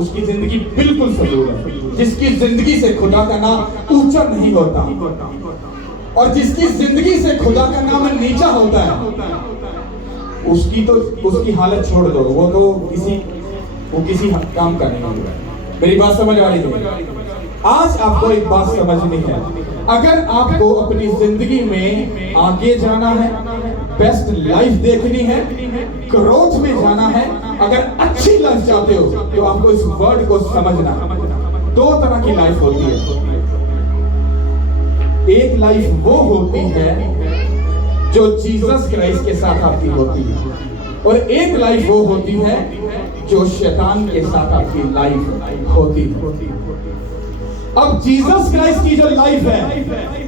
उसकी जिंदगी बिल्कुल सजूर है। जिसकी जिंदगी से खुदा का नाम ऊंचा नहीं होता और जिसकी जिंदगी से खुदा का नाम नीचा होता है, उसकी हालत छोड़ दो, वो किसी काम का नहीं होगा। मेरी बात समझ आ रही है? आज आपको एक बात समझनी है, अगर आपको अपनी जिंदगी में आगे जाना है, बेस्ट लाइफ देखनी है, ग्रोथ में जाना है, अगर अच्छी लाइफ चाहते हो तो आपको इस वर्ड को समझना। दो तरह की लाइफ होती है। एक लाइफ वो होती है जो जीसस क्राइस्ट के साथ आपकी होती है, और एक लाइफ वो होती है जो शैतान के साथ आपकी लाइफ होती है। अब जीसस क्राइस्ट की जो लाइफ है,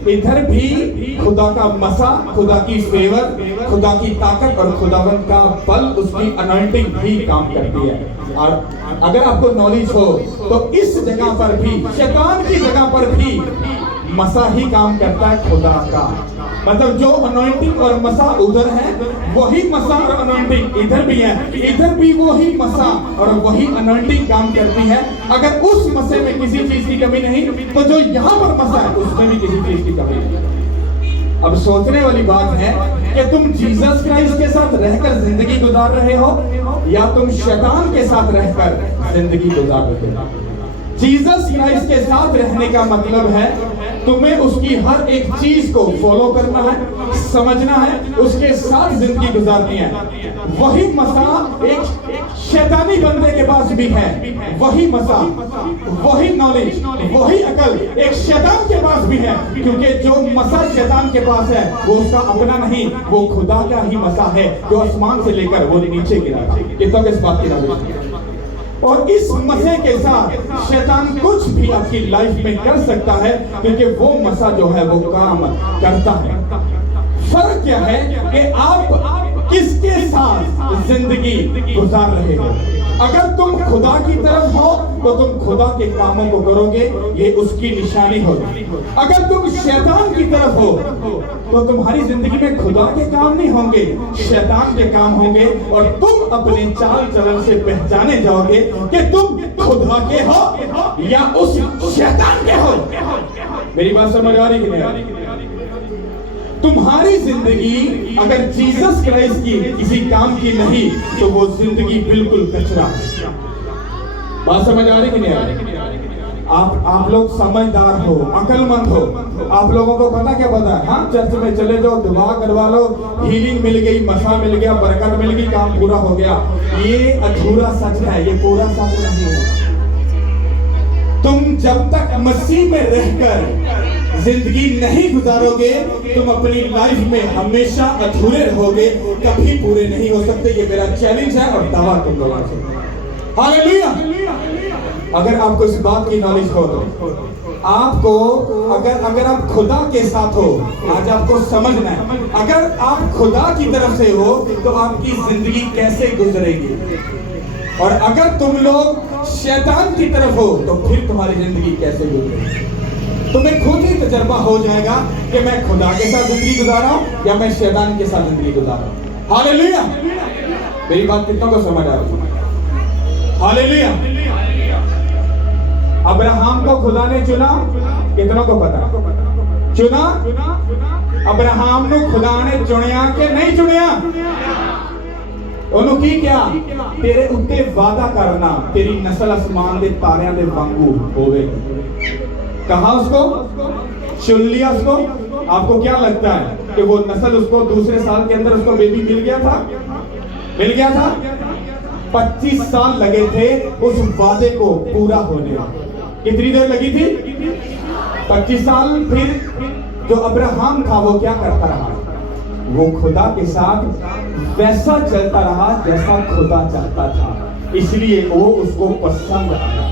इधर भी खुदा का मसा, खुदा की फेवर, खुदा की ताकत और खुदावंत का बल, उसकी अनॉइंटिंग भी काम करती है। और अगर आपको नॉलेज हो तो इस जगह पर भी, शैतान की जगह पर भी मसा ही काम करता है खुदा का। मतलब जो अनॉइंटिंग और मसा उधर है, वही मसा और अनॉइंटिंग इधर भी है। इधर भी वही मसा और वही अनॉइंटिंग काम करती है। अगर उस मसे में किसी चीज की कमी नहीं, तो जो यहाँ पर मसा है उसमें भी किसी चीज की कमी नहीं। अब सोचने वाली बात है कि तुम जीसस क्राइस्ट के साथ रहकर जिंदगी गुजार रहे हो या तुम शैतान के साथ रहकर जिंदगी गुजार रहे हो। जीसस क्राइस्ट के साथ रहने का मतलब है तुम्हें उसकी हर एक चीज को फॉलो करना है, समझना है, उसके साथ जिंदगी गुजारनी है। वही मसा एक शैतानी बंदे के पास भी है, वही मसा, वही नॉलेज, वही अकल एक शैतान के पास भी है। क्योंकि जो मसा शैतान के पास है वो उसका अपना नहीं, वो खुदा का ही मसा है जो आसमान से लेकर वो नीचे गिरा। कितना इस बात की नॉलेज। और इस मसे के साथ शैतान कुछ भी आपकी लाइफ में कर सकता है, क्योंकि वो मसा जो है वो काम करता है। फर्क क्या है कि आप किसके साथ जिंदगी गुजार रहे हो। अगर तुम खुदा की तरफ हो तो तुम खुदा के कामों को करोगे, ये उसकी निशानी होगी। अगर तुम शैतान की तरफ हो तो तुम्हारी जिंदगी में खुदा के काम नहीं होंगे, शैतान के काम होंगे, और तुम अपने चाल चलन से पहचाने जाओगे कि तुम खुदा के हो या उस शैतान के हो। मेरी बात समझ आ रही है? तुम्हारी जिंदगी अगर जीसस क्राइस्ट की किसी काम की नहीं तो वो जिंदगी बिल्कुल कचरा है। बात समझ आ रही कि नहीं आ रही? आप लोग समझदार हो, अकलमंद हो, आप लोगों को पता क्या पता है? हाँ, चर्च में चले जाओ, दुआ करवा लो, हीलिंग मिल गई, मसा मिल गया, बरकत मिल गई, काम पूरा हो गया। ये अधूरा सच है, ये पूरा सच नहीं है। तुम जब तक मसीह में रहकर जिंदगी नहीं गुजारोगे, तुम अपनी लाइफ में हमेशा अधूरे रहोगे, कभी पूरे नहीं हो सकते। ये मेरा चैलेंज है और दावा तुम लोगों से। हालेलुया। अगर आपको इस बात की नॉलेज हो तो आपको, अगर आप खुदा के साथ हो, आज आपको समझना है, अगर आप खुदा की तरफ से हो तो आपकी जिंदगी कैसे गुजरेगी, और अगर तुम लोग शैतान की तरफ हो तो फिर तुम्हारी जिंदगी कैसे गुजरेगी। तुम्हें खुद ही तजर्बा हो जाएगा कि मैं खुदा के साथ जिंदगी गुजारा हूं या मैं शैतान के साथ जिंदगी गुजारा हूं। हालेलुया। मेरी बात कितनों को समझ आ रही है? हालेलुया। अब्राहम को खुदा ने चुना, कितनों को पता? चुना। अब्राहम को खुदा ने चुनिया के नहीं चुनिया? ਉਹਨੂੰ ਕੀ ਕਿਹਾ? तेरे उत्ते वादा करना, तेरी नस्ल आसमान के तारियां दे वांगू होवेगी। कहा उसको? चुन लिया उसको। आपको क्या लगता है कि वो नस्ल उसको दूसरे साल के अंदर उसको बेबी मिल गया था? मिल गया था? 25 साल लगे थे उस वादे को पूरा होने में। कितनी देर लगी थी? 25 साल। फिर जो अब्राहम था वो क्या करता रहा? वो खुदा के साथ वैसा चलता रहा जैसा खुदा चाहता था, इसलिए वो उसको पसंद आया।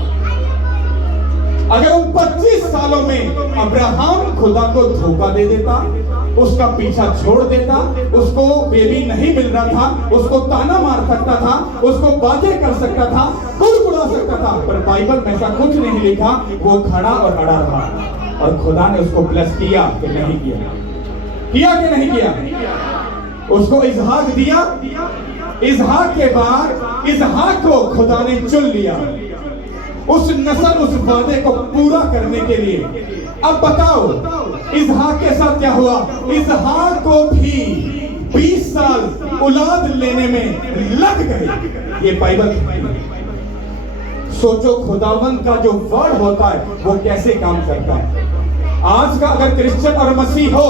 अगर उन 25 सालों में अब्राहम खुदा को धोखा दे देता, उसका पीछा छोड़ देता, उसको बेबी नहीं मिल रहा था, उसको ताना मार सकता था, उसको बातें कर सकता था, बुड़बुड़ा सकता था, पर बाइबल में ऐसा कुछ नहीं लिखा। वो खड़ा और अड़ा रहा, और खुदा ने उसको ब्लेस किया कि नहीं किया? किया कि नहीं किया? उसको इसहाक दिया। इसहाक के बाद इसहाक को खुदा ने चुन लिया। उस नस्ल, उस वादे को पूरा करने के लिए। अब बताओ इसहाक के साथ क्या हुआ? इसहाक को भी 20 साल औलाद लेने में लग गए। ये बाइबल। सोचो खुदावंद का जो वर्ड होता है वो कैसे काम करता है। आज का अगर क्रिश्चियन और मसीह हो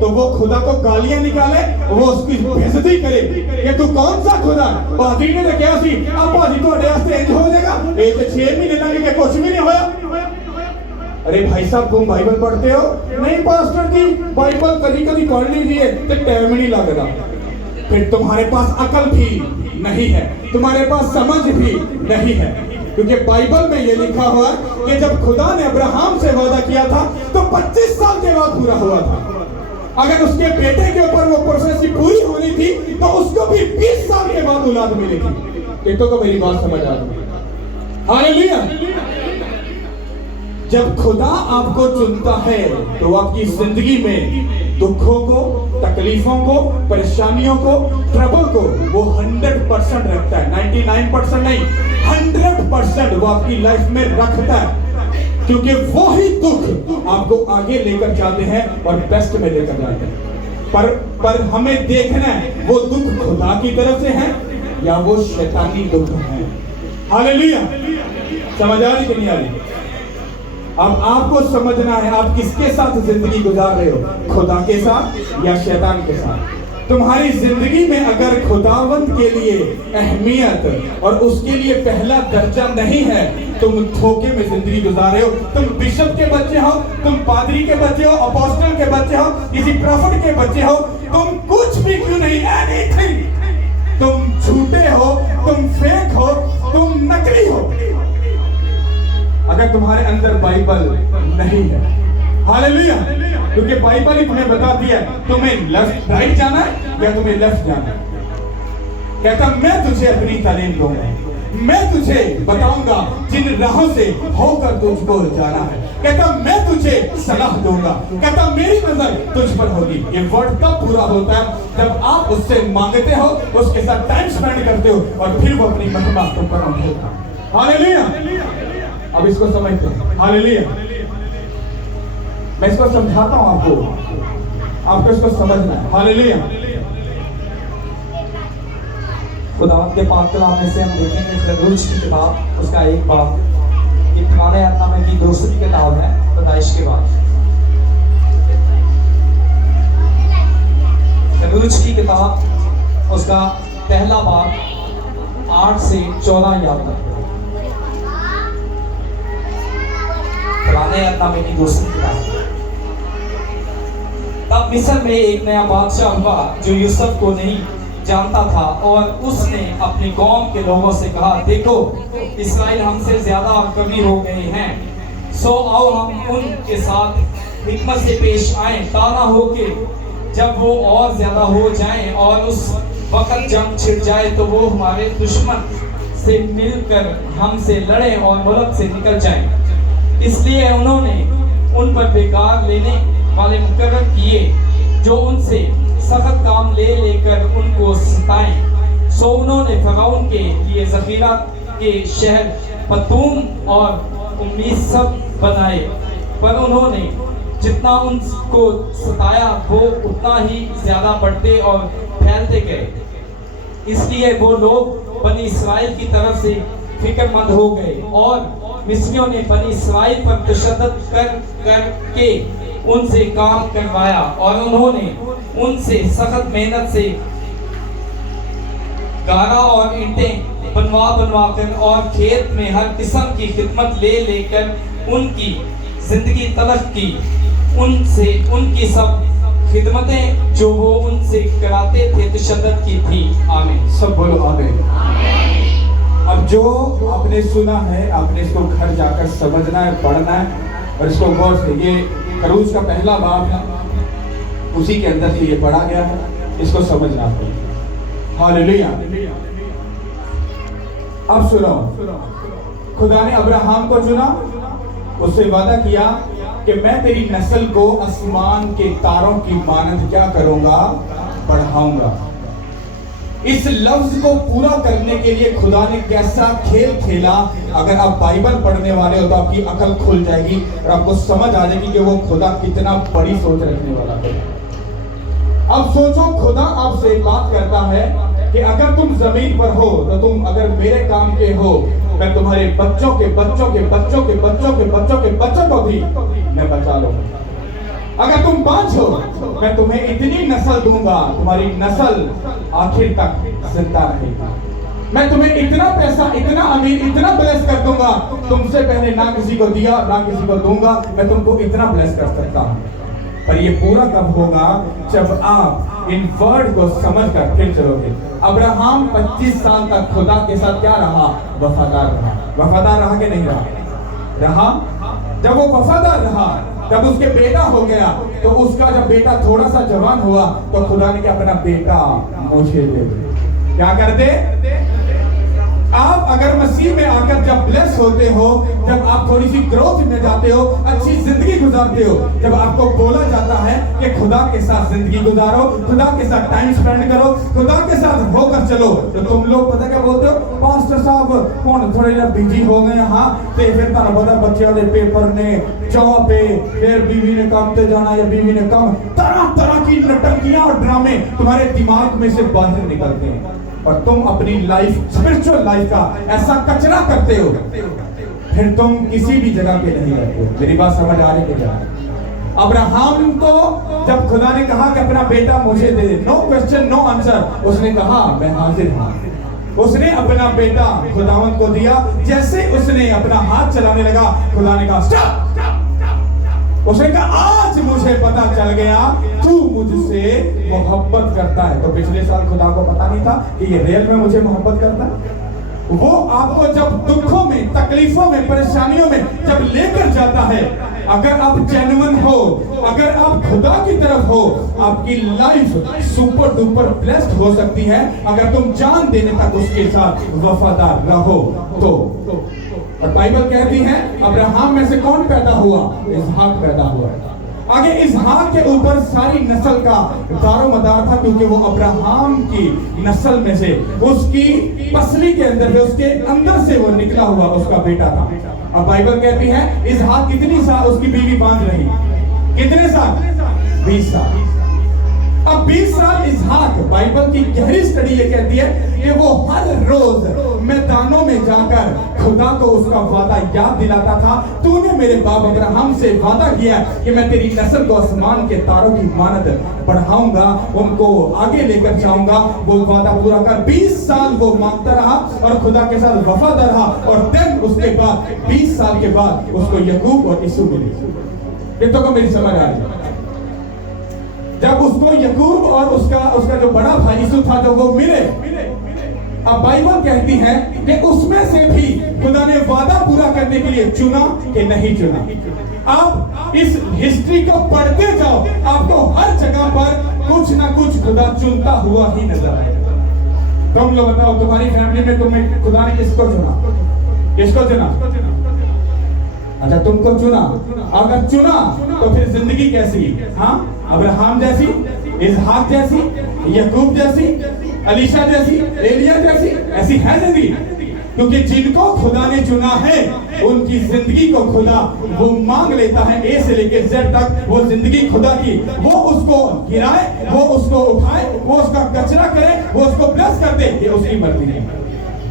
तो वो खुदा को गालियां निकाले, वो उसकी बेइज्जती करे कि तू कौन सा खुदा? पादरी ने तो क्या सी अब पाजी ਤੁਹਾਡੇ ਵਾਸਤੇ इंज हो जाएगा, एक 6 महीने लगे के कुछ भी नहीं होया। अरे भाई साहब तुम बाइबल पढ़ते हो? नहीं पास्टर जी, बाइबल कभी-कभी पढ़ लीजिए तो टाइम नहीं लगता। फिर तुम्हारे पास अकल भी नहीं है, तुम्हारे पास समझ भी नहीं है, क्योंकि बाइबल में ये लिखा हुआ है कि जब खुदा ने अब्राहम से वादा किया था तो 25 साल के बाद पूरा हुआ था। अगर उसके बेटे के ऊपर वो प्रोसेस पूरी होनी थी तो उसको भी 20 साल के बाद औलाद मिलेगी। एक तो मेरी बात समझ आ रही है? हालेलुया। जब खुदा आपको चुनता है तो आपकी जिंदगी में दुखों को, तकलीफों को, परेशानियों को, ट्रबल को वो 100% रखता है। 99% नहीं, 100% वो आपकी लाइफ में रखता है, क्योंकि वो ही दुख आपको आगे लेकर जाते हैं और बेस्ट में लेकर जाते हैं। पर हमें देखना है वो दुख खुदा की तरफ से है या वो शैतानी दुख है। हालेलुया। समझ आ रही कि नहीं आ रही? अब आपको समझना है आप किसके साथ जिंदगी गुजार रहे हो, खुदा के साथ या शैतान के साथ। तुम्हारी जिंदगी में अगर खुदावंद के लिए अहमियत और उसके लिए पहला दर्जा नहीं है, तुम धोखे में जिंदगी गुजार रहे हो। तुम बिशप के बच्चे हो, तुम पादरी के बच्चे हो, अपोस्टल के बच्चे हो, किसी प्रॉफिट के बच्चे हो, तुम कुछ भी क्यों नहीं, एनीथिंग। तुम झूठे हो, तुम फेक हो, तुम नकली हो, अगर तुम्हारे अंदर बाइबल नहीं है। हालेलुया। क्योंकि बाइबल ही तुम्हें बताती है तुम्हें लेफ्ट राइट जाना है या तुम्हें लेफ्ट जाना है। कहता मैं तुझे अपनी तालीम दूंगा, मैं तुझे बताऊंगा जिन राहों से होकर तुझको जाना है। कहता मैं तुझे सलाह दूंगा, कहता मेरी नजर तुझ पर होगी। ये वर्ड तब पूरा होता है जब आप उससे मांगते हो, उसके साथ टाइम स्पेंड करते हो और फिर वो अपनी महिमा तुम पर होगा। हालेलुया। अब इसको समझते हैं। हालेलुया। मैं इसको समझाता हूं आपको इसको समझना है। हालेलुया। खुदा के पाक कलाम में से हम देखेंगे ज़बूर की किताब, उसका एक बाब, ये पुराने अहदनामे की दूसरी किताब है पैदाइश के बाद। ज़बूर की किताब उसका पहला बाब 8 से 14 याद तक। पुराने अहदनामे की दूसरी किताब। तब मिस्र में एक नया बादशाह हुआ जो यूसुफ को नहीं जानता था, और उसने अपनी कौम के लोगों से कहा, देखो इस्राएल हमसे ज्यादा कवि हो गए हैं, सो आओ हम उनके साथ हिकमत से पेश आए, ताना हो के जब वो और ज्यादा हो जाएं और उस वक्त जंग छिड़ जाए तो वो हमारे दुश्मन से मिलकर हमसे लड़े और मुल्क से निकल जाएं। इसलिए उन्होंने उन पर बेकार लेने वाले मुकर्रर किए जो उनसे सख्त काम ले लेकर उनको सताएं। सो उन्होंने फ़िरौन के लिए ज़खीरा के शहर पतूम और उम्मीद सब बनाए, पर उन्होंने जितना उनको सताया वो उतना ही ज़्यादा बढ़ते और फैलते गए। इसलिए वो लोग बनी इस्राएल की तरफ से फिक्रमंद हो गए और मिस्रियों ने बनी इस्राएल पर तशद्दुद कर के उनसे काम करवाया और उन्होंने उनसे सख्त मेहनत से गारा और ईंटें बनवा कर और खेत में हर किस्म की खिदमत ले लेकर उनकी जिंदगी तलख की। उनसे उनकी सब खिदमतें जो वो उनसे कराते थे तशद्दुद की थी। आमीन। सब बोलो आमीन। अब जो आपने सुना है आपने इसको घर जाकर समझना है, पढ़ना है और इसको गौर से। ये खरूज का पहला बाब है, उसी के अंदर से ये पढ़ा गया है, इसको समझना है। हालेलुया। अब सुनो, खुदा ने अब्राहम को चुना, उससे वादा किया कि मैं तेरी नस्ल को आसमान के तारों की मानद क्या करूंगा, बढ़ाऊंगा। इस लफ्ज को पूरा करने के लिए खुदा ने कैसा खेल खेला। अगर आप बाइबल पढ़ने वाले हो तो आपकी अकल खुल जाएगी और आपको समझ आ जाएगी कि वो खुदा कितना बड़ी सोच रखने वाला है। अब सोचो, खुदा आपसे बात करता है कि अगर तुम जमीन पर हो तो तुम अगर मेरे काम के हो, मैं तुम्हारे बच्चों के बच्चों के बच्चों के बच्चों के बच्चों के बच्चों को भी मैं बचा लूंगा। अगर तुम 5 हो, मैं तुम्हें इतनी नस्ल दूंगा, तुम्हारी नस्ल आखिर तक जिंदा रहेगी। मैं तुम्हें इतना पैसा, इतना अमीर, इतना ब्लेस कर दूंगा, तुमसे पहले ना किसी को दिया ना किसी को दूंगा। मैं तुमको इतना ब्लेस कर सकता हूं। पर ये पूरा कब होगा? जब आप इन वर्ड को समझ कर फिर चलोगे। अब्राहम 25 साल तक खुदा के साथ क्या रहा? वफादार रहा। वफादार रहा कि नहीं रहा? जब वो वफादार रहा, जब उसके बेटा हो गया, तो उसका जब बेटा थोड़ा सा जवान हुआ तो खुदा ने क्या, अपना बेटा मुझे दे दे। क्या कर दे? आप अगर मसीह में आकर जब ब्लेस होते हो, जब आप थोड़ी सी ग्रोथ में जाते हो, अच्छी जिंदगी गुजारते हो, जब आपको बोला जाता है कि खुदा के साथ जिंदगी गुजारो, खुदा के साथ टाइम स्पेंड करो, खुदा के साथ होकर चलो, तो तुम लोग पता क्या बोलते हो? पास्टर साहब कौन थोड़े बिजी हो गए, हाँ ते फिर तारा पता बच्चे वाले पेपर ने, जॉब पे, फिर बीवी ने काम पे जाना या बीवी ने काम, तरह तरह की नटंकियां और ड्रामे तुम्हारे दिमाग में से बाहर निकलते हैं और तुम अपनी लाइफ, स्पिरिचुअल लाइफ का ऐसा कचरा करते हो, फिर तुम किसी भी जगह पे नहीं रहते हो। मेरी बात समझ आ रही है? अब्राहम को जब खुदा ने कहा कि अपना बेटा मुझे दे दे, नो क्वेश्चन नो आंसर, उसने कहा मैं हाजिर हूं। उसने अपना बेटा खुदावंत को दिया। जैसे उसने अपना हाथ चलाने लगा, खुदा ने कहा स्टॉप। उसने कहा आज मुझे पता चल गया तू मुझसे मोहब्बत करता है। तो पिछले साल खुदा को पता नहीं था कि ये रियल में मुझे मोहब्बत करता है। वो आपको जब दुखों में, तकलीफों में, परेशानियों में जब लेकर जाता है, अगर आप जेन्युइन हो, अगर आप खुदा की तरफ हो, आपकी लाइफ सुपर डुपर ब्लेस्ड हो सकती है अगर तुम जान देने तक उसके साथ वफादार रहो तो। और बाइबल कहती है अब्राहम में से कौन पैदा हुआ? इसहाक पैदा हुआ। आगे इसहाक के ऊपर सारी नस्ल का दारोमदार था, क्योंकि वो अब्राहम की नस्ल में से, उसकी पसली के अंदर से, उसके अंदर से वो निकला हुआ उसका बेटा था। अब बाइबल कहती है इसहाक कितनी साल उसकी बीवी बांझ रही? कितने साल? 20 साल। अब 20 साल इसहाक, बाइबल की गहरी स्टडी ये कहती है कि वो हर रोज मैदानों में जाकर खुदा को उसका वादा याद दिलाता था। तूने मेरे बाप अब्राहम से वादा किया कि मैं तेरी नस्ल को आसमान के तारों की मानद बढ़ाऊंगा, उनको आगे लेकर जाऊंगा। वो वादा पूरा कर 20 साल वो मांगता रहा और खुदा के साथ वफादार रहा। और देन उसके बाद 20 साल के बाद उसको याकूब और यीशु मिले। इतना को मेरी समझ आ रही है? जब उसको याकूब और उसका जो बड़ा भाई यीशु था, जब वो मिले, अब बाइबल कहती है कि उसमें से भी खुदा ने वादा पूरा करने के लिए चुना कि नहीं चुना। आप इस हिस्ट्री को पढ़ते जाओ, आपको हर जगह पर कुछ ना कुछ खुदा चुनता हुआ ही नजर आएगा। तुम लोग बताओ, तुम्हारी फैमिली में तुम्हें खुदा ने किसको चुना? किसको चुना? अच्छा, तुमको चुना। अगर चुना तो फिर जिंदगी कैसी? हाँ, अब्राहम जैसी, इसहाक जैसी, याकूब जैसी, अलीशा जैसी, एलिया जैसी, ऐसी है जिंदगी। क्योंकि जिनको खुदा ने चुना है उनकी जिंदगी को खुदा वो मांग लेता है। ए से लेकर जेड तक वो जिंदगी खुदा की, वो उसको गिराए, वो उसको उठाए, वो उसका कचरा करे, वो उसको ब्लेस कर दे, ये उसकी मर्जी है।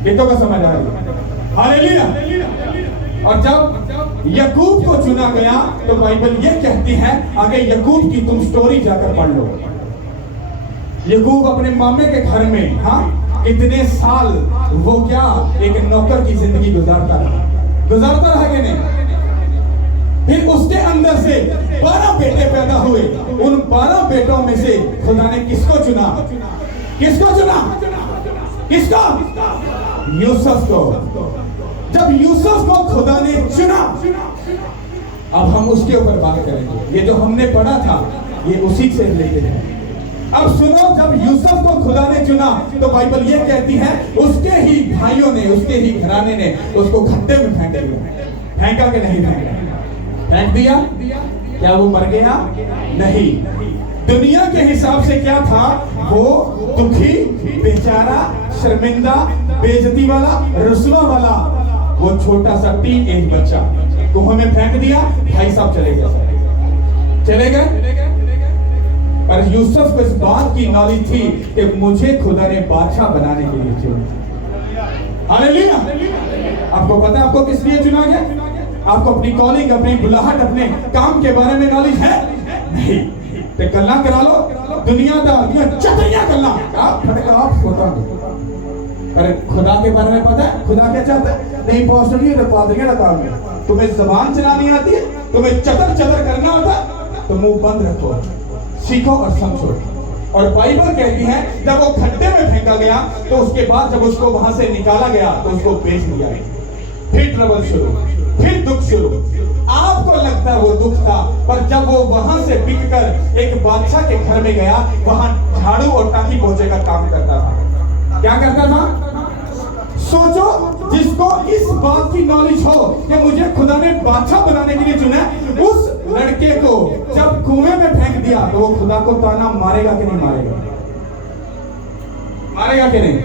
ये तो का समझ आ रही है? हालेलुया। और जब याकूब को चुना गया तो बाइबल ये कहती है, आगे याकूब की तुम स्टोरी जाकर पढ़ लो। याकूब अपने मामे के घर में, हाँ, इतने साल वो क्या एक नौकर की जिंदगी गुजारता रहा कि नहीं? फिर उसके अंदर से 12 बेटे पैदा हुए। उन 12 बेटों में से खुदा ने किसको चुना? किसको चुना? किसको? यूसुफ को। जब यूसुफ को खुदा ने चुना, अब हम उसके ऊपर बात करेंगे। ये जो हमने पढ़ा था ये उसी से रिलेटेड है। अब सुनो, जब यूसुफ को खुदा ने चुना तो बाइबल ये कहती है उसके ही भाइयों ने, उसके ही घराने ने उसको खड्डे में फेंक दिया। फेंका कि नहीं फेंका? फेंक दिया। क्या वो मर गया? नहीं। दुनिया के हिसाब से क्या था, वो दुखी, बेचारा, शर्मिंदा, बेइज्जती वाला, रुसवा वाला वो छोटा सा टीन एज बच्चा कुएं में फेंक दिया, भाई साहब चले गए। पर यूसुफ को इस बात की नॉलेज थी कि मुझे खुदा ने बादशाह बनाने के लिए चुना। हालेलुया। आपको पता है आपको किस लिए चुना गया? आपको अपनी कॉलिंग, अपनी बुलाहट, अपने काम के बारे में नॉलेज है? नहीं। तो गल्ला करा लो, दुनियादार चतरियां गल्ला आप फटका आप होता। पर खुदा के बारे में पता है? खुदा क्या चाहता है? नहीं पॉस्टर नहीं, तो पादरियां लगा लो। तुम्हें जबान चलानी आती है, तुम्हें चतर चतर करना होता, तो मुंह बंद रखो, सीखो और समझो। और बाइबल कहती है जब वो खड्डे में फेंका गया तो उसके बाद जब उसको वहां से निकाला गया तो उसको बेच दिया। फिर ट्रबल शुरू, फिर दुख शुरू। आपको लगता है वो दुख था, पर जब वो वहां से बिककर एक बादशाह के घर में गया, वहां झाड़ू और टाकी पोछे का काम करता था। क्या करता था? सोचो, जिसको इस बात की नॉलेज हो कि मुझे खुदा ने बादशाह बनाने के लिए चुना, उस लड़के को जब कुएं में फेंक दिया तो वो खुदा को ताना मारेगा कि नहीं मारेगा? मारेगा कि नहीं?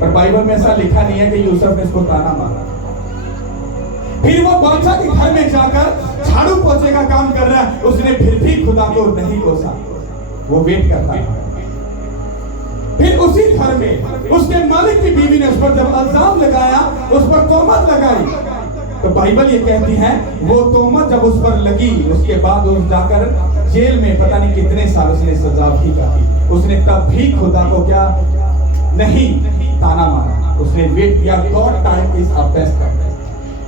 पर बाइबल में ऐसा लिखा नहीं है कि यूसुफ ने इसको ताना मारा। फिर वो बादशाह के घर में जाकर झाड़ू पोछे का काम कर रहा है, उसने फिर भी खुदा को नहीं कोसा, वो वेट करता है। फिर उसी घर में उसके मालिक की बीवी ने उस पर जब इल्जाम लगाया, उस पर तोहमत लगाई, तो बाइबल ये कहती है वो तोहमत जब उस पर लगी, उसके बाद उस जाकर जेल में पता नहीं कितने साल उसने सजा भी काटी। उसने तब भी खुदा को क्या नहीं ताना मारा, उसने वेट किया। God time is a best time.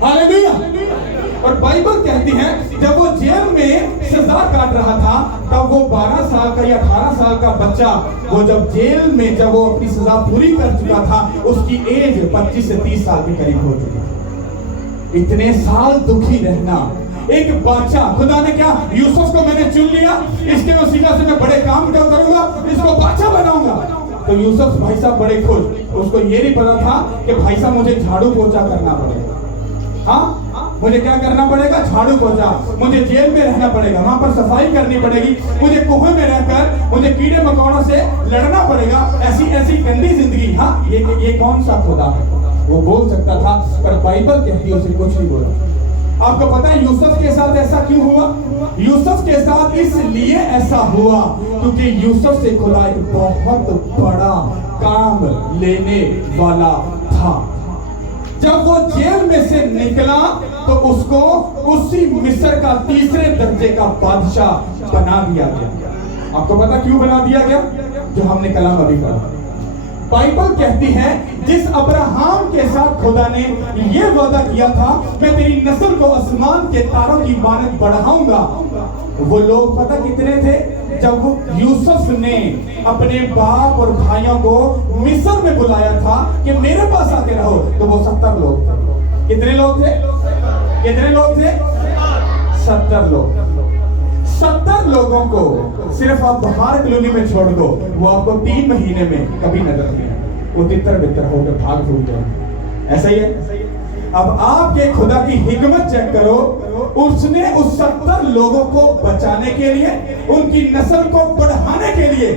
Hallelujah. और बाइबल कहती है जब वो जेल में सजा काट रहा था, तब वो 12 साल का या 18 साल का बच्चा, वो जब जेल में जब वो अपनी सजा पूरी कर चुका था, उसकी एज 25 से 30 साल के करीब हो चुकी। इतने साल दुखी रहना, एक बादशाह, खुदा ने क्या, यूसुफ को मैंने चुन लिया, इसके वसीला से मैं बड़े काम करूंगा, इसको बादशाह बनाऊंगा। तो यूसुफ भाई साहब बड़े खुश। उसको ये नहीं पता था कि भाई साहब मुझे झाड़ू पोछा करना पड़ेगा। हाँ, मुझे क्या करना पड़ेगा? झाड़ू पोछा। मुझे जेल में रहना पड़ेगा, वहां पर सफाई करनी पड़ेगी, मुझे कुएं में रहकर मुझे कीड़े मकोड़ों से लड़ना पड़ेगा, ऐसी ऐसी गंदी जिंदगी। हाँ, ये कौन सा खुदा है? वो बोल सकता था, पर बाइबल कहती है उसे कुछ नहीं बोला। आपको पता है यूसुफ के साथ ऐसा क्यों हुआ? यूसुफ के साथ इसलिए ऐसा हुआ क्योंकि यूसुफ से खुदा एक बहुत बड़ा काम लेने वाला था। जब वो जेल में से निकला तो उसको उसी मिस्र का तीसरे दर्जे का बादशाह बना दिया गया। आपको पता क्यों बना दिया गया? जो हमने कलाम अभी पढ़ा। बाइबल कहती है जिस अब्राहम के साथ खुदा ने ये वादा किया था, मैं तेरी नस्ल को आसमान के तारों की मानद बढ़ाऊंगा, वो लोग पता कितने थे? जब वो यूसुफ ने अपने बाप और भाइयों को मिस्र में बुलाया था कि मेरे पास आके रहो, तो वो 70 लोग थे। कितने लोग थे? कितने लोग थे? 70 लोग। 70 लोगों को सिर्फ आप बाहर कॉलोनी में छोड़ दो, वो आपको 3 महीने में कभी नजर नहीं आए, वो तितर बितर होकर भाग भूल जाए। ऐसा ही है। अब आपके खुदा की हिकमत चेक करो, उसने उस 70 लोगों को बचाने के लिए, उनकी नस्ल को बढ़ाने के लिए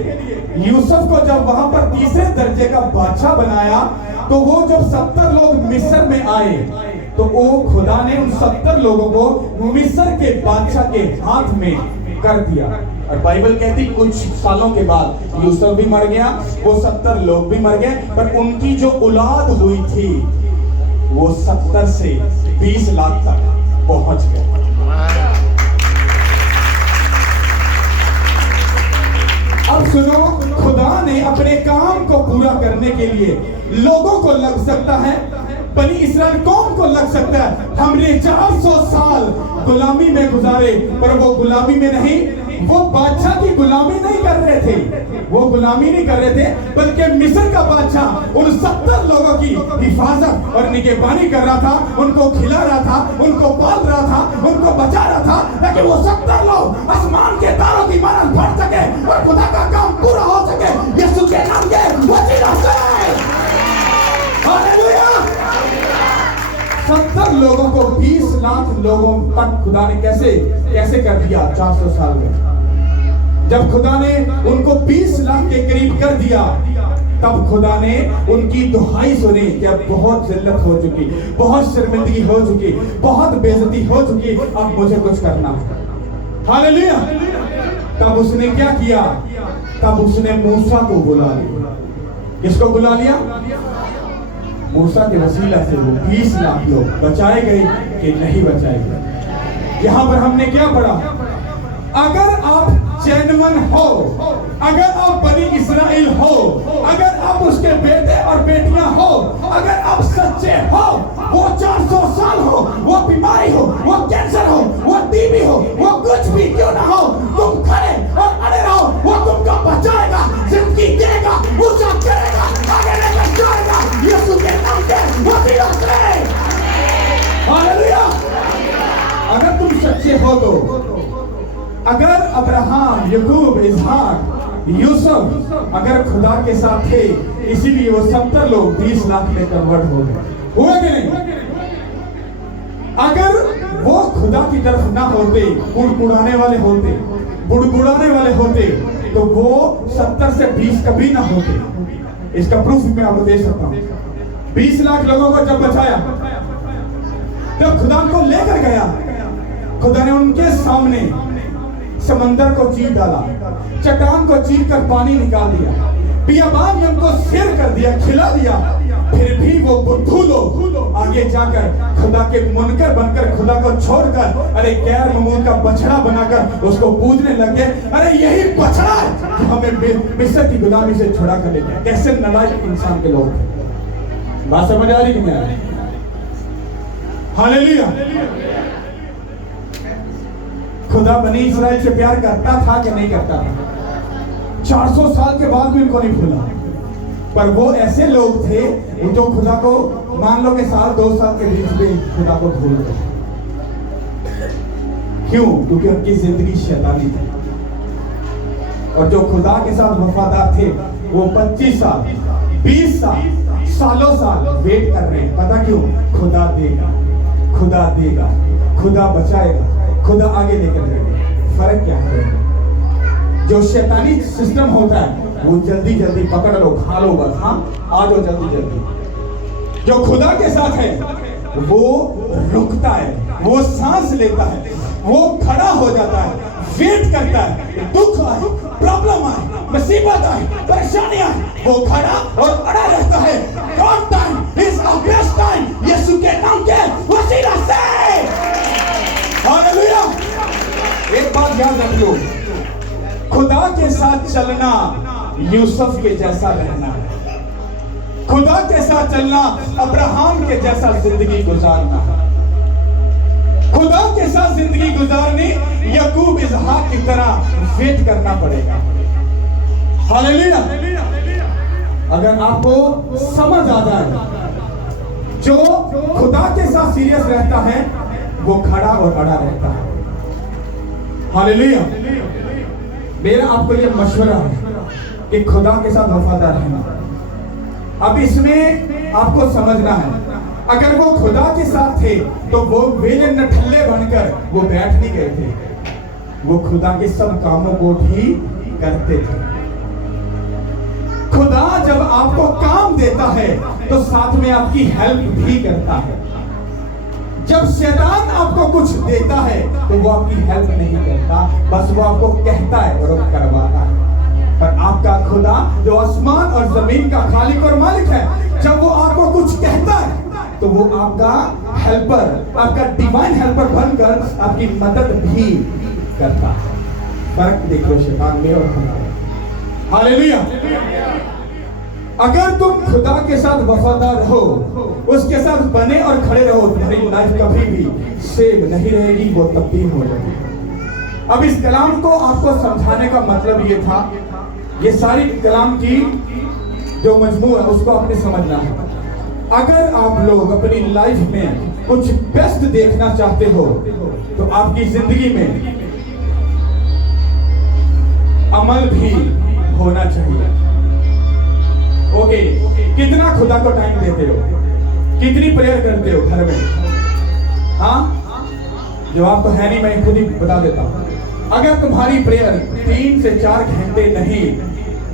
यूसुफ को जब वहां पर तीसरे दर्जे का बादशाह बनाया, तो वो जब 70 लोग मिस्र में आए, तो वो खुदा ने उन 70 लोगों को मिस्र के बादशाह के हाथ में कर दिया। और बाइबल कहती कुछ सालों के बाद यूसुफ भी मर गया, वो 70 लोग भी मर गए, पर उनकी जो औलाद हुई थी वो 70 से 20 लाख तक पहुंच गए। अब सुनो, खुदा ने अपने काम को पूरा करने के लिए लोगों को लग सकता है, बनी इस्राएल कौम को लग सकता है। हमने 400 साल गुलामी में गुजारे, पर वो गुलामी में नहीं, वो बादशाह की गुलामी नहीं कर रहे थे, वो गुलामी नहीं कर रहे थे, बल्कि मिस्र का बादशाह उन 70 लोगों की हिफाजत और निगहबानी कर रहा था, उनको खिला रहा था, उनको पाल रहा था, उनको बचा रहा था, ताकि वो 70 लोग आसमान के तारों की मानद बढ़ सके और खुदा का काम पूरा हो सके। यीशु के नाम के वसीला से हालेलुया। 70 लोगों को 20 लाख लोगों तक खुदा ने कैसे कर दिया 400 साल में। जब खुदा ने उनको 20 लाख के करीब कर दिया, तब खुदा ने उनकी दुहाई सुनी कि अब बहुत जिल्लत हो चुकी, बहुत शर्मिंदगी हो चुकी, बहुत बेइज्जती हो चुकी, अब मुझे कुछ करना है। हालेलुया। तब उसने क्या किया? तब उसने मूसा को बुला लिया। किसको बुला लिया? मूसा के वसीला से वो 20 लाख लोग बचाए गए कि नहीं बचाए गए। यहां पर हमने क्या पढ़ा? अगर आप जेन्युइन हो, अगर आप बनी इस्राएल हो, अगर आप उसके बेटे और बेटियां हो, अगर आप सच्चे हो, वो 400 साल हो, वो बीमारी हो, वो कैंसर हो, वो टीबी हो, वो कुछ भी क्यों ना हो, तुम खड़े और अड़े रहो, वो तुमको बचाएगा, जिंदगी देगा, ऊंचा करेगा, आगे लेकर जाएगा, यीशु के नाम के वसीला से। हालेलुया। अगर तुम सच्चे हो तो, अगर अब्राहम, याकूब, इसहाक, यूसुफ अगर खुदा के साथ थे, इसीलिए वो 70 लोग 20 लाख में कन्वर्ट हो गए। हुआ कि नहीं? अगर वो खुदा की तरफ ना होते, बुड़बुड़ाने वाले होते, बुड़बुड़ाने वाले होते, तो वो 70 से 20 कभी ना होते। इसका प्रूफ मैं आपको दे सकता हूं। 20 लाख लोगों को जब बचाया, जब खुदा को लेकर गया, खुदा ने उनके सामने समंदर को चीर डाला, चट्टान को चीर कर पानी निकाल दिया, बियाबान में उनको सिर कर दिया, खिला दिया। फिर भी वो बुद्धू लोग आगे जाकर खुदा के मुनकर बनकर, खुदा को छोड़कर, अरे गैर ममूद का बछड़ा बनाकर उसको पूजने लग गए। अरे यही बछड़ा है कि हमें मिस्र की गुलामी से छुड़ा कर ले गया। कैसे नालायक इंसान के लोग थे। बात समझ आ रही कि नहीं आ रही? हालेलुया। खुदा बनी इस्राएल से प्यार करता था कि नहीं करता था? 400 साल के बाद भी उनको नहीं भूला। पर वो ऐसे लोग थे जो खुदा को, मान लो कि साल 2 साल के बीच में खुदा को भूल गए। क्यों? क्योंकि उनकी जिंदगी शैतानी थी। और जो खुदा के साथ वफादार थे, वो 25 साल, 20 साल, सालों साल वेट कर रहे हैं। पता क्यों? खुदा देगा, खुदा देगा, खुदा बचाएगा, खुदा आगे लेकर जाएगा। फर्क क्या है? जो शैतानी सिस्टम होता है वो जल्दी जल्दी पकड़ लो, खा लो, बस। हाँ, आ जाओ जल्दी जल्दी। जो खुदा के साथ है वो रुकता है, वो सांस लेता है, वो खड़ा हो जाता है, वेट करता है। दुख आए, प्रॉब्लम आए, मुसीबत आए, परेशानी आए, वो खड़ा और अड़ा रहता है। God time is the best time, Yeshu के नाम के वसीला से। हालेलुया। एक बात याद रख लो, खुदा के साथ चलना यूसुफ के जैसा रहना है। खुदा के साथ चलना अब्राहम के जैसा जिंदगी गुजारना है। खुदा के साथ जिंदगी गुजारनी याकूब, इसहाक की तरह वेट करना पड़ेगा। हालेलुया। अगर आपको समझ आ जाए, जो खुदा के साथ सीरियस रहता है वो खड़ा और अड़ा रहता है। हालेलुया। मेरा आपको ये मशवरा है कि खुदा के साथ वफादार रहना। अब इसमें आपको समझना है, अगर वो खुदा के साथ थे तो वो वेले नठल्ले बनकर वो बैठ नहीं गए थे, वो खुदा के सब कामों को भी करते थे। खुदा जब आपको काम देता है तो साथ में आपकी हेल्प भी करता है। जब शैतान आपको कुछ देता है तो वो आपकी हेल्प नहीं करता, बस वो आपको कहता है और वो करवाता है। पर आपका खुदा जो आसमान और जमीन का खालिक और मालिक है, जब वो आपको कुछ कहता है तो वो आपका हेल्पर, आपका डिवाइन हेल्पर बनकर आपकी मदद भी करता है। फर्क देखो शैतान में और खुदा में। हालेलुया। अगर तुम खुदा के साथ वफादार हो, उसके साथ बने और खड़े रहो, तुम्हारी लाइफ कभी भी सेव नहीं रहेगी, वो तब्दील हो जाएगी। अब इस कलाम को आपको समझाने का मतलब ये था, ये सारी कलाम की जो मजमू है उसको आपने समझना है। अगर आप लोग अपनी लाइफ में कुछ बेस्ट देखना चाहते हो तो आपकी जिंदगी में अमल भी होना चाहिए। ओके, कितना खुदा को टाइम देते हो, कितनी प्रेयर करते हो घर में? हाँ, जवाब तो है नहीं, मैं खुद ही बता देता हूं। अगर तुम्हारी प्रेयर 3 से 4 घंटे नहीं,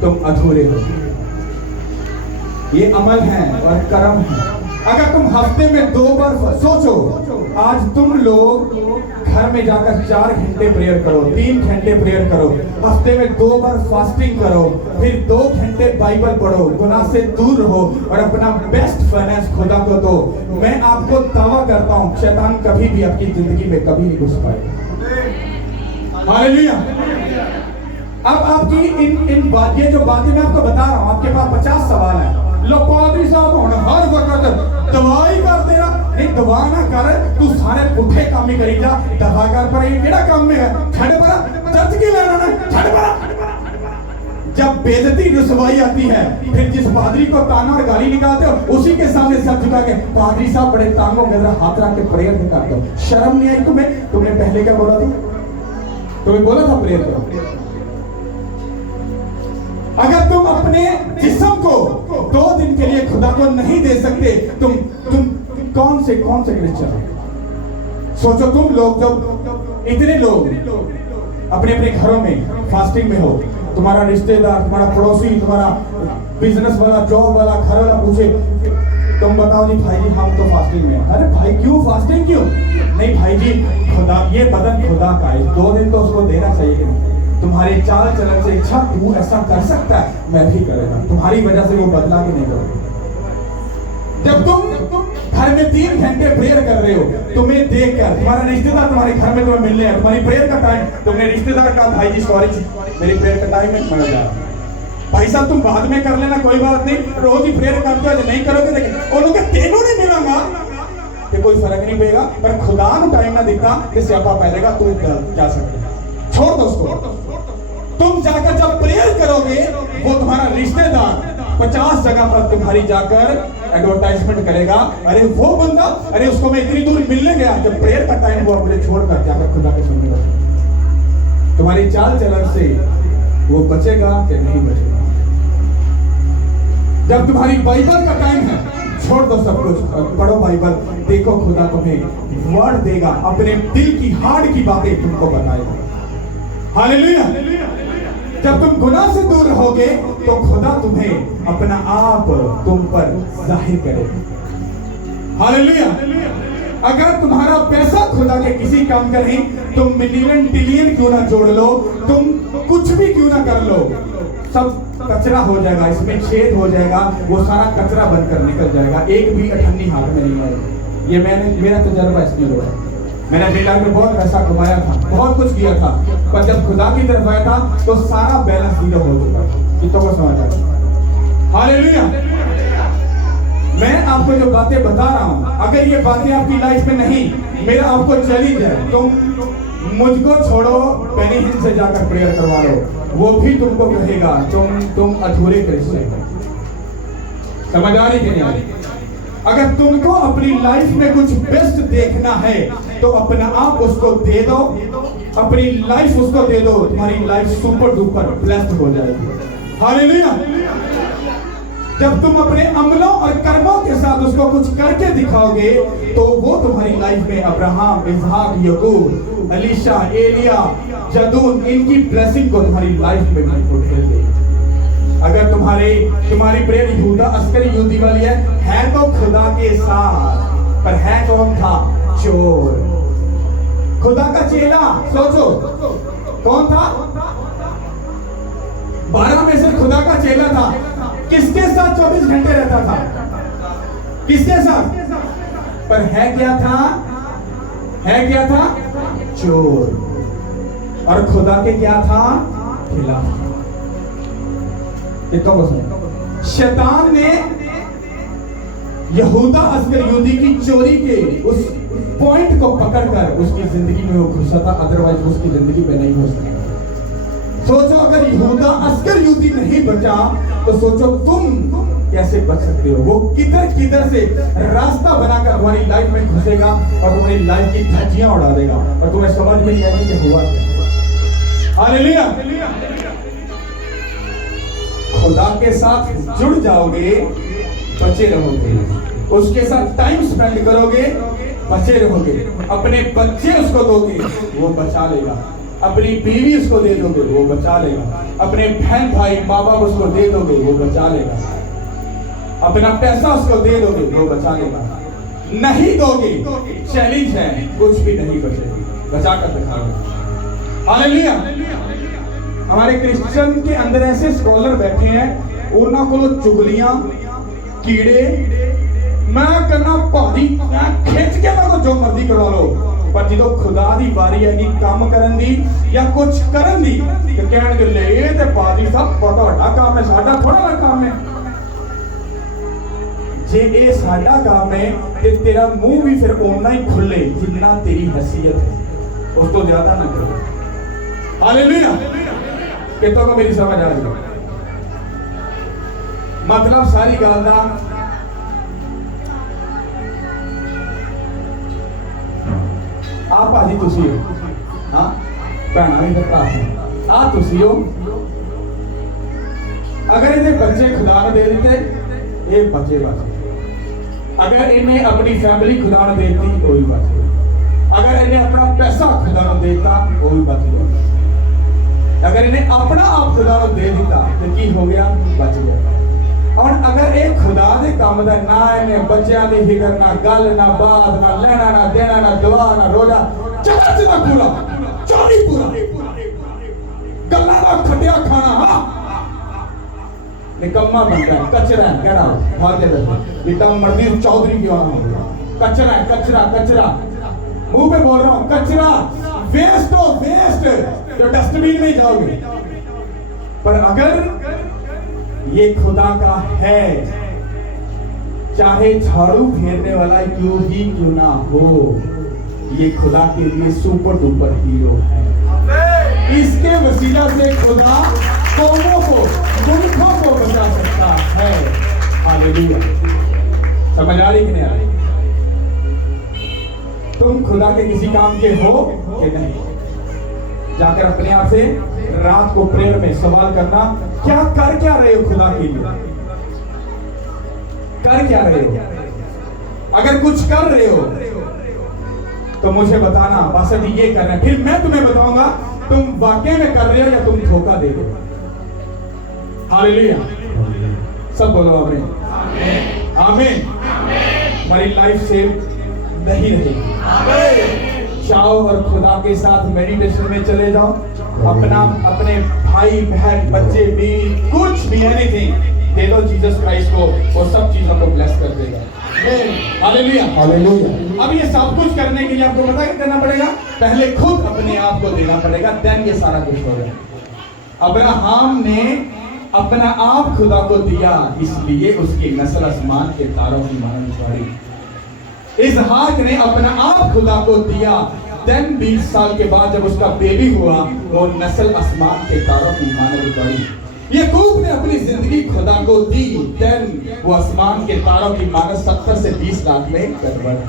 तुम अधूरे हो। ये अमल है और कर्म है। अगर तुम हफ्ते में 2 बार, सोचो आज तुम लोग घर में जाकर 4 घंटे प्रेयर करो, 3 घंटे प्रेयर करो, हफ्ते में 2 बार फास्टिंग करो, फिर 2 घंटे बाइबल पढ़ो, गुनाह से दूर रहो और अपना बेस्ट फाइनेंस खुदा को दो। मैं आपको दावा करता हूं शैतान कभी भी आपकी जिंदगी में कभी नहीं घुस पाएगा। हालेलुया। अब आपकी इन बात, ये जो बातें मैं आपको बता रहा हूं, आपके पास 50 सवाल है। लो पादरी साहब होने हर वक्त दवाई कर दे रहा, नहीं दवा ना कर, तू सारे पुठे काम ही करी जा। दवा कर पर ये केड़ा काम में है, छड़ परा चर्च की लेना ना, छड़ परा। जब बेइज्जती रुसवाई आती है, फिर जिस पादरी को ताना और गाली निकालते हो उसी के सामने सर झुका के पादरी साहब बड़े तांगों में हाथ रख के प्रेयर करते हो। शर्म नहीं आई तुम्हें? तुमने पहले क्या बोला था? तुम्हें बोला था प्रेयर करो। अगर तुम अपने जिस्म को 2 दिन के लिए खुदा को नहीं दे सकते, तुम कौन से क्रिश्चियन हो? सोचो तुम लोग, जब इतने लोग अपने अपने घरों में फास्टिंग में हो, तुम्हारा रिश्तेदार, तुम्हारा पड़ोसी, तुम्हारा बिजनेस वाला, जॉब वाला, घर वाला पूछे तुम बताओ जी भाई जी हम तो फास्टिंग में। अरे भाई क्यों फास्टिंग क्यों? नहीं भाई जी खुदा, ये बदन खुदा का है, 2 दिन तो उसको देना चाहिए कि नहीं? तुम्हारे चाल चलन से इच्छा तू ऐसा कर सकता है, मैं भी करेगा। तुम्हारी वजह से वो बदला कि नहीं करोगे? जब तुम घर में 3 घंटे प्रेयर कर रहे हो, तुम्हें देखकर तुम्हारा रिश्तेदार तुम्हारे घर में तुम्हें मिलने है, तुम्हारी प्रेयर का टाइम, तुमने रिश्तेदार कहा भाई जी सॉरी मेरी प्रेयर का टाइम है, मैं जा रहा हूं। भाई साहब तुम बाद में कर लेना, कोई बात नहीं, रोज ही प्रेयर करते हो, नहीं करोगे लेकिन और लोग तेनों नहीं मिलेगा कि कोई फर्क नहीं पड़ेगा, पर खुदा ने टाइम ना दिखता कि स्यापा पहलेगा, तू जा सकते छोड़ दो उसको। तुम जाकर जब प्रेयर करोगे, वो तुम्हारा रिश्तेदार 50 जगह पर तुम्हारी जाकर एडवर्टाइजमेंट करेगा, अरे वो बंदा, अरे उसको मैं इतनी दूर मिलने गया। जब प्रेयर का टाइम वो अपने छोड़कर जाकर खुदा के सुनने लगा, तुम्हारी चाल चलन से वो बचेगा कि नहीं बचेगा? जब तुम्हारी बाइबल का टाइम है, छोड़ दो सब कुछ, पढ़ो बाइबल, देखो खुदा तुम्हें वर्ड देगा, अपने दिल की हार्ट की बातें तुमको बताएगा। हालेलुया। जब तुम गुनाह से दूर रहोगे तो खुदा तुम्हें अपना आप तुम पर जाहिर करेगा। हालेलुया। अगर तुम्हारा पैसा खुदा के किसी काम का नहीं, तुम मिलियन ट्रिलियन क्यों ना जोड़ लो, तुम कुछ भी क्यों ना कर लो, सब कचरा हो जाएगा, इसमें छेद हो जाएगा, वो सारा कचरा बनकर निकल जाएगा, एक भी अठन्नी हाथ में नहीं आएगी। ये मेरा तजर्बा इसमें हुआ है। मैंने अपनी लाइफ में बहुत पैसा कमाया था, बहुत कुछ किया था, पर जब खुदा की तरफ आया था तो सारा बैलेंस जीरो हो चुका था। कितनों को समझ आया? हालेलुया। मैं आपको जो बातें बता रहा हूं, अगर ये बातें आपकी लाइफ में नहीं, मेरा आपको चैलेंज है, तुम मुझको छोड़ो, पेनी हिल से जाकर प्रेयर करवा लो, वो भी तुमको कहेगा तुम अधूरे क्रिश्चियन हो। समझ आ रही कि नहीं आ रही? अगर तुमको अपनी लाइफ में कुछ बेस्ट देखना है तो अपना आप उसको दे दो, अपनी लाइफ उसको दे दो, तुम्हारी लाइफ सुपर डुपर ब्लेस्ड हो जाएगी। हालेलुया। जब तुम अपने अमलों और कर्मों के साथ उसको कुछ करके दिखाओगे तो वो तुम्हारी लाइफ में अब्राहम, इसहाक, याकूब, एलीशा, एलिया, जदून, इनकी ब्लेसिंग को तुम्हारी लाइफ में बिल्कुल ढेल देगी। अगर तुम्हारी प्रेयर यहूदा अस्करी यूदी वाली है तो खुदा के साथ, पर है कौन था? चोर। खुदा का चेला, सोचो कौन था? 12 में से खुदा का चेला था। किसके साथ 24 घंटे रहता था? किसके साथ? पर है क्या था? चोर। और खुदा के क्या था? खिलाफ। शैतान ने यहूदा अस्कर यूदी की चोरी के उस पॉइंट को पकड़कर उसकी जिंदगी में वो घुसा था, अदरवाइज उसकी जिंदगी में नहीं घुस सकता। सोचो अगर यहूदा अस्कर यूदी नहीं बचा तो सोचो तुम कैसे बच सकते हो। वो किधर से रास्ता बनाकर तुम्हारी लाइफ में घुसेगा और तुम्हारी लाइफ की धज्जियां उड़ा देगा और तुम्हें समझ में नहीं आएगी कि हुआ क्या। हालेलुया। खुदा के साथ जुड़ जाओगे, बचे रहोगे, उसके साथ टाइम स्पेंड करोगे, बचे रहोगे, अपने बच्चे उसको दोगे, वो बचा लेगा। अपनी बीवी उसको दे दोगे वो बचा लेगा, अपने बहन भाई माँ बाप उसको दे दोगे वो बचा लेगा, अपना पैसा उसको दे दोगे वो बचा लेगा। नहीं दोगे, चैलेंज है, कुछ भी नहीं बचेगा, बचा कर दिखाओगे। हालेलुया। हमारे क्रिश्चियन के अंदर ऐसे स्कॉलर बैठे हैं, उन्होंने को चुगलियां कीड़े मैं करना भारी खिंच के मैं जो मर्जी करवा लो, पर जो खुदा दी बारी है कि काम करन दी या कुछ करन दी तो कहण के ले ये ते पाजी साहब बड़ा बड़ा काम है, साडा थोड़ा ना काम है। जे ये साडा काम है ते तेरा मुंह भी फिर ओना ही खुले जितना तेरी हैसियत है, उस तो ज्यादा ना करो। हालेलुया। कितों को मेरी समझ आ रही है? मतलब सारी गल दा आप भाजी तुसी हो, हाँ भैन भी तो भरा आ तुसी हो। अगर इन्हें बच्चे खुदा ने दे देते ये बचे बचे, अगर इन्हें अपनी फैमिली खुदा ने देती तो भी बचे, अगर इन्हें अपना पैसा खुदा ने देता वो भी बच गया, अगर इन्हें अपना आप खुदा ने दे दिता तो की हो गया, बच गया। और अगर एक खुदा दे काम दा ना इन्हें बच्चों की फिक्र, ना गल, ना बात, ना लेना, ना देना, ना दुआ, ना रोजा, चर्च ना पूरा, चाली पूरा, गल्ला ना खटिया खाना, हाँ निकम्मा बन रहा है, कचरा है, कहना भागे रहते, जितना मर्जी चौधरी क्यों आना, कचरा है, कचरा कचरा, मुंह पे बोल रहा हूँ, कचरा, वेस्ट हो वेस्ट, तो डस्टबिन में जाओगे। पर अगर ये खुदा का है, चाहे झाड़ू फेरने वाला क्यों ही क्यों ना हो, ये खुदा के लिए सुपर डुपर हीरो है। इसके वसीला से खुदा कौमों को, मुल्कों को बचा सकता है। हालेलुया। समझ आ रही कि नहीं आ रही? तुम खुदा के किसी काम के हो कि नहीं? जाकर अपने आप से रात को प्रेयर में सवाल करना, क्या कर क्या रहे हो खुदा के लिए, कर क्या रहे हो? अगर कुछ कर रहे हो तो मुझे बताना, बस अभी ये कर रहे हैं, फिर मैं तुम्हें बताऊंगा तुम वाकई में कर रहे हो या तुम धोखा दे रहे हो। हालेलुया। सब बोलो आमीन। आमीन। हमारी लाइफ से नहीं रहेगी। जाओ और खुदा के साथ मेडिटेशन में चले जाओ, अपना अपने भाई बहन बच्चे भी कुछ भी एनीथिंग दे दो जीसस क्राइस्ट को, वो सब चीजों को ब्लेस कर देगा। हालेलुया। हालेलुया। अब ये सब कुछ करने के लिए आपको पता क्या करना पड़ेगा? पहले खुद अपने आप को देना पड़ेगा, देन ये सारा कुछ होगा। अब्राहम ने अपना आप खुदा को दिया, इसलिए उसकी नस्ल आसमान के तारों की मानद बढ़ी। इसहाक ने अपना आप खुदा को दिया, देन 20 साल के बाद जब उसका बेबी हुआ, वो नस्ल आसमान के तारों की मानद बढ़ी। याकूब ने अपनी जिंदगी खुदा को दी, देन वो आसमान के तारों की मानद 70 से 20 लाख में कन्वर्ट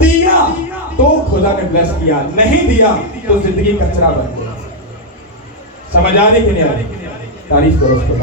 दिया तो खुदा ने ब्लेस किया, नहीं दिया तो जिंदगी कचरा बन गई। समझ आ रही कि नहीं आ रही? तारीफ करो उसको।